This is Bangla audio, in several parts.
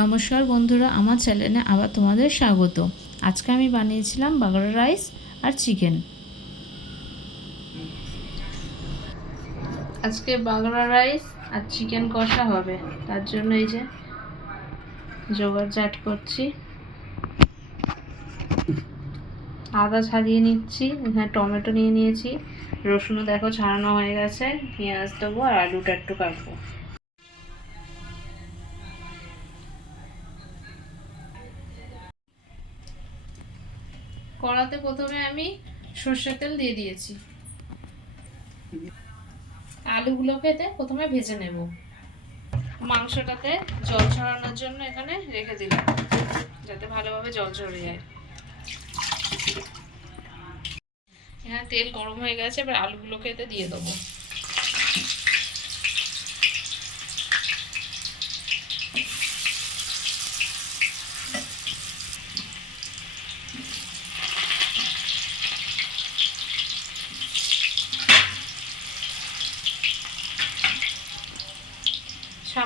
নমস্কার বন্ধুরা, আমার চ্যানেলে আবার তোমাদের স্বাগত। আজকে আমি বানিয়েছিলাম বাগড়া রাইস আর চিকেন। আজকে বাগড়া রাইস আর চিকেন কষা হবে। তার জন্য এই যে জোগাড় জাট করছি। আদা ছাড়িয়ে নিচ্ছি এখানে টমেটো নিয়ে নিয়েছি। রসুনও দেখো ছাড়ানো হয়ে গেছে, পেঁয়াজ দেবো আর আলুটা একটু কাটবো। কড়াতে প্রথমে আমি সর্ষের তেল দিয়ে দিয়েছি। আলুগুলোকে এতে প্রথমে ভেজে নেব। মাংসটাতে জল ছড়ানোর জন্য এখানে রেখে দিলাম, যাতে ভালোভাবে জল ঝরে যায়। এখানে তেল গরম হয়ে গেছে, এবার আলুগুলোকে এতে দিয়ে দেবো।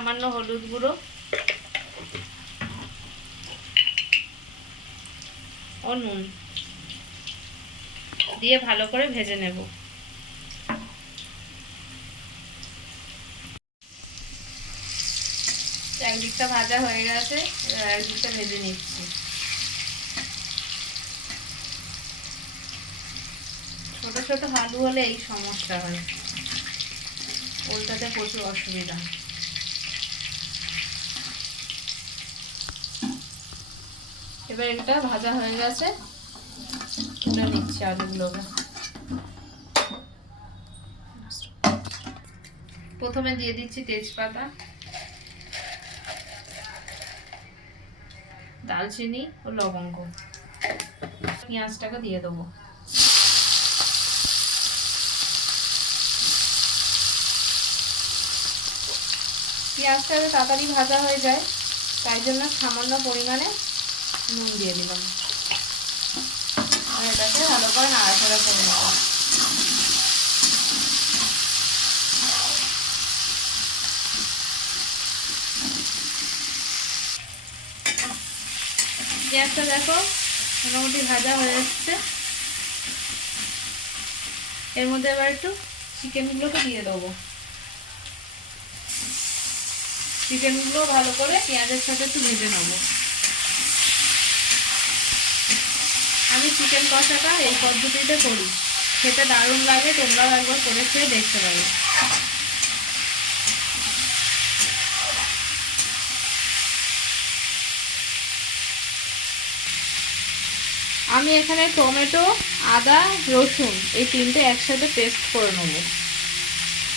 সামান্য হলুদ গুঁড়ো। ও নুন। দিয়ে ভালো করে ভেজে নেব। একদিকটা ভাজা হয়ে গেছে একদিকটা ভেজে নিচ্ছি। ছোট ছোট আলু হলে এই সমস্যা হয়। উল্টাতে প্রচুর অসুবিধা। এবার এটা ভাজা হয়ে গেছে। তুলে নিচ্ছি আলুগুলোকে। প্রথমে দিয়ে দিচ্ছি তেজপাতা দালচিনি ও লবঙ্গ। পেঁয়াজটাকে দিয়ে দেবো। পেঁয়াজটা তাড়াতাড়ি ভাজা হয়ে যায়, তাই জন্য সামান্য পরিমাণে নুন দিয়ে দিলাম। এটাকে ভালো করে নাড়াচাড়া করে নেব। পেঁয়াজটা দেখো মোটামুটি ভাজা হয়ে এসছে। এর মধ্যে এবার একটু চিকেনগুলোকে দিয়ে দেবো। চিকেনগুলো ভালো করে পেঁয়াজের সাথে একটু ভেজে নেব আমি চিকেন কষাটা এই পদ্ধতিতে করি। খেতে দারুণ লাগে, তোমরাও একবার করে খেয়ে দেখতে পারো। আমি এখানে টমেটো, আদা, রসুন এই তিনটে একসাথে পেস্ট করে নেব।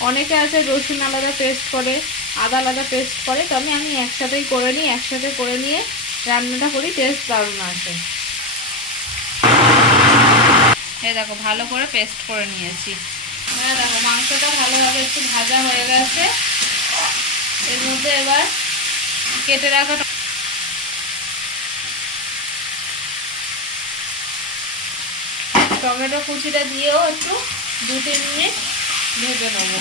অনেকে আছে রসুন আলাদা পেস্ট করে, আদা আলাদা পেস্ট করে তো আমি আমি একসাথেই করে নিই, একসাথে করে নিয়ে রান্নাটা করি টেস্ট দারুণ আসে। এই দেখো, ভালো করে পেস্ট করে নিয়েছি। হ্যাঁ দেখো, মাংসটা ভালোভাবে একটু ভাজা হয়ে গেছে। এর মধ্যে এবার কেটে রাখা টমেটো কুচিটা দিয়েও একটু দু তিন মিনিট ভেজে নেব।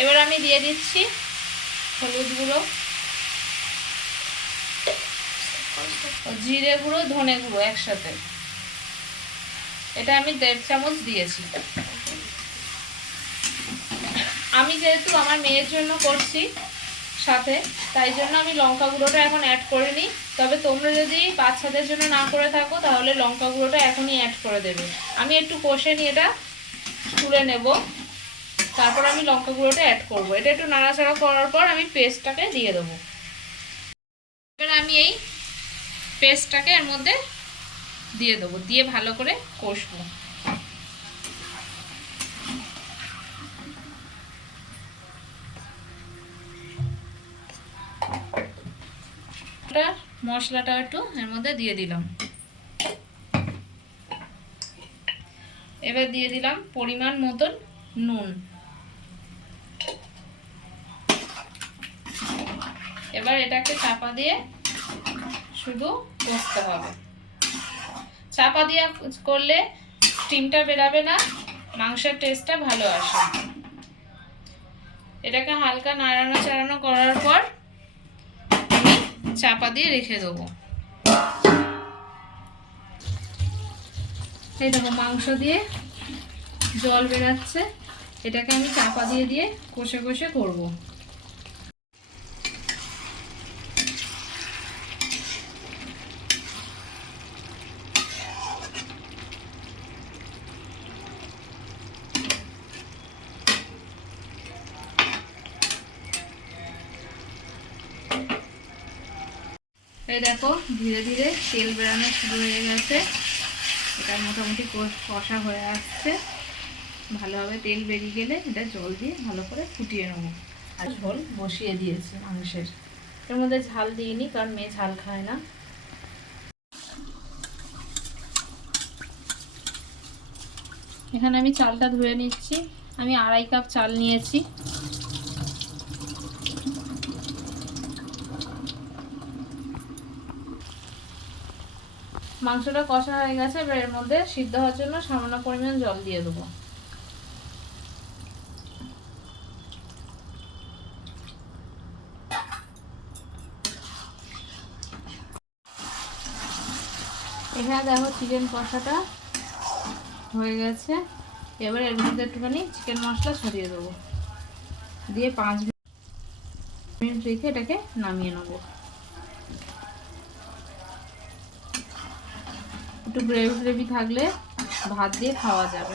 এবার আমি দিয়ে দিচ্ছি হলুদ গুঁড়ো। জিরে গুঁড়ো, ধনে গুঁড়ো একসাথে। এটা আমি দেড় চামচ দিয়েছি। আমি যেহেতু আমার মেয়ের জন্য করছি সাথে, তাই জন্য আমি লঙ্কা গুঁড়োটা এখন অ্যাড করে নিই। তবে তোমরা যদি বাচ্চাদের জন্য না করে থাকো, তাহলে লঙ্কা গুঁড়োটা এখনই অ্যাড করে দেবে। আমি একটু কষে নিয়ে এটা তুলে নেব। তারপর আমি লঙ্কা গুঁড়োটা অ্যাড করব। এটা একটু নাড়াচাড়া করার পর আমি পেস্টটাকে দিয়ে দেবো। এবার আমি এই পেস্টটাকে এর মধ্যে দিয়ে দেবো, দিয়ে ভালো করে কষবো। মশলাটা একটু এর মধ্যে দিয়ে দিলাম। এবার দিয়ে দিলাম পরিমাণ মতন নুন। এবার এটাকে চাপা দিয়ে শুধু কষতে হবে। চাপা দিয়ে করলে স্টিমটা বেরাবে না, মাংসের টেস্টটা ভালো আসে। এটাকে হালকা নাড়ানো চাড়ানো করার পর আমি চাপা দিয়ে রেখে দেবো। এই দেখো, মাংস দিয়ে জল বেরাচ্ছে। এটাকে আমি চাপা দিয়ে দিয়ে কষে কষে করব। এই দেখো, ধীরে ধীরে তেল বেরানো শুরু হয়ে গেছে। এটা মোটামুটি কষা হয়ে আসছে। ভালোভাবে তেল বেরিয়ে গেলে এটা জল দিয়ে ভালো করে ফুটিয়ে নেব। আর ঝোল বসিয়ে দিয়েছি মাংসের। এর মধ্যে ঝাল দিইনি, কারণ মেয়ে ঝাল খায় না। এখানে আমি চালটা ধুয়ে নিচ্ছি। আমি আড়াই কাপ চাল নিয়েছি। মাংসটা কষা হয়ে গেছে, এবার এর মধ্যে সিদ্ধ হওয়ার জন্য সামান্য পরিমাণ জল দিয়ে দেবো। এখানে দেখো চিকেন কষাটা হয়ে গেছে। এবার এর মধ্যে একটুখানি চিকেন মশলা ছড়িয়ে দেবো। দিয়ে পাঁচ মিনিট রেখে এটাকে নামিয়ে নেব। একটু গ্রেভি গ্রেভি থাকলে ভাত দিয়ে খাওয়া যাবে।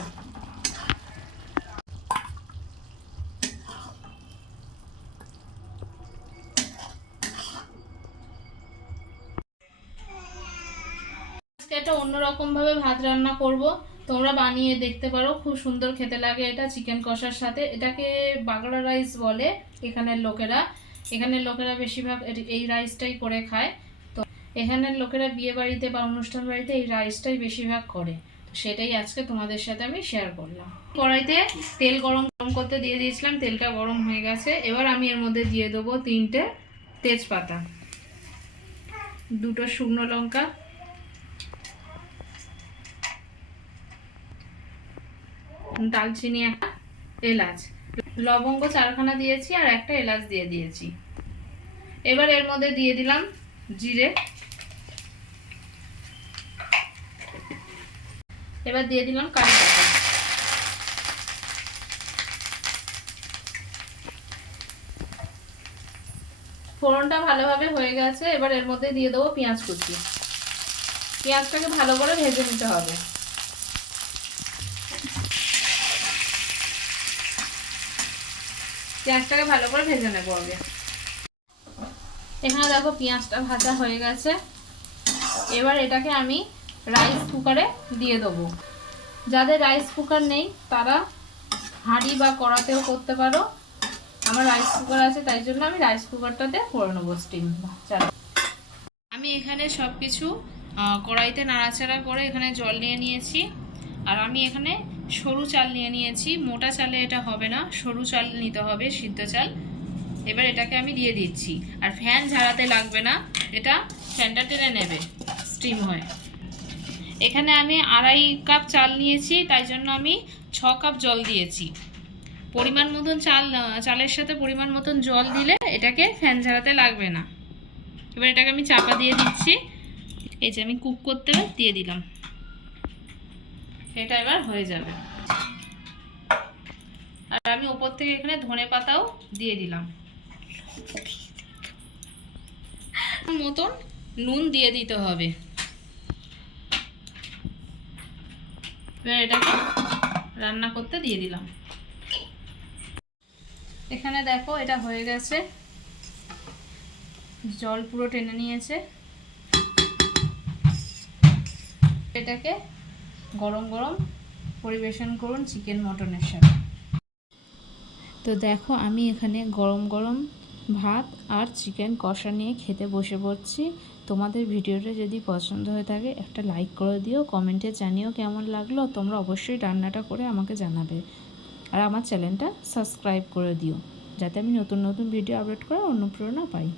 আজকে একটা অন্যরকম ভাবে ভাত রান্না করব। তোমরা বানিয়ে দেখতে পারো, খুব সুন্দর খেতে লাগে এটা চিকেন কষার সাথে। এটাকে বাগড়া রাইস বলে এখানের লোকেরা। এখানের লোকেরা বেশিরভাগ এটি- এই রাইসটাই করে খায়। এখানের লোকেরা বিয়ে বাড়িতে বা অনুষ্ঠান বাড়িতে এই রাইসটাই বেশিরভাগ করে। সেটাই আজকে তোমাদের সাথে আমি শেয়ার করলাম। কড়াইতে তেল গরম গরম করতে দিয়ে দিয়েছিলাম, তেলটা গরম হয়ে গেছে। এবার আমি এর মধ্যে দিয়ে দেবো তিনটে তেজপাতা, দুটো শুকনো লঙ্কা, দালচিনি, একটা এলাচ। লবঙ্গ চারখানা দিয়েছি আর একটা এলাচ দিয়ে দিয়েছি। এবার এর মধ্যে দিয়ে দিলাম জিরে। এবার দিয়ে দিলাম কারি পাতা। ফোড়নটা ভালোভাবে হয়ে গেছে, এবার এর মধ্যে দিয়ে দেবো পেঁয়াজ কুচি। পেঁয়াজটাকে ভালো করে ভেজে নিতে হবে। পেঁয়াজটাকে ভালো করে ভেজে নেব আগে। এখানে দেখো পেঁয়াজটা ভাজা হয়ে গেছে। এবার এটাকে আমি রাইস কুকারে দিয়ে দেবো। যাদের রাইস কুকার নেই, তারা হাঁড়ি বা কড়াতেও করতে পারো। আমার রাইস কুকার আছে, তাই জন্য আমি রাইস কুকারটাতে করে নেব স্টিম আমি এখানে সব কিছু কড়াইতে নাড়াচাড়া করে এখানে জল নিয়ে নিয়েছি। আর আমি এখানে সরু চাল নিয়ে নিয়েছি। মোটা চালে এটা হবে না, সরু চাল নিতে হবে, সিদ্ধ চাল। এবার এটাকে আমি দিয়ে দিচ্ছি। আর ফ্যান ঝাড়াতে লাগবে না, এটা ফ্যানটা টেনে নেবে স্টিম হয়ে। এখানে আমি আড়াই কাপ চাল নিয়েছি, তাই জন্য আমি ছ কাপ জল দিয়েছি। পরিমাণ মতন চাল চালের সাথে পরিমাণ মতন জল দিলে এটাকে ফ্যান ঝাড়াতে লাগবে না। এবার এটাকে আমি চাপা দিয়ে দিচ্ছি। এই যে আমি কুক করতে দিয়ে দিলাম। এটা এবার হয়ে যাবে। আর আমি ওপর থেকে এখানে ধনে পাতাও দিয়ে দিলাম। মতন নুন দিয়ে দিতে হবে। এটাকে রান্না করতে দিয়ে দিলাম। এখানে দেখো এটা হয়ে গেছে। জল পুরো টেনে নিয়েছে। এটাকে গরম গরম পরিবেশন করুন চিকেন মটনের সাথে। তো দেখো আমি এখানে গরম গরম ভাত আর চিকেন কষা নিয়ে খেতে বসে পড়ছি। তোমাদের ভিডিওটা যদি পছন্দ হয়ে থাকে, একটা লাইক করে দিও কমেন্টে জানিও কেমন লাগল। তোমরা অবশ্যই রান্নাটা করে আমাকে জানাবে। আর আমার চ্যানেলটা সাবস্ক্রাইব করে দিও, যাতে আমি নতুন নতুন ভিডিও আপলোড করার অনুপ্রেরণা পাই।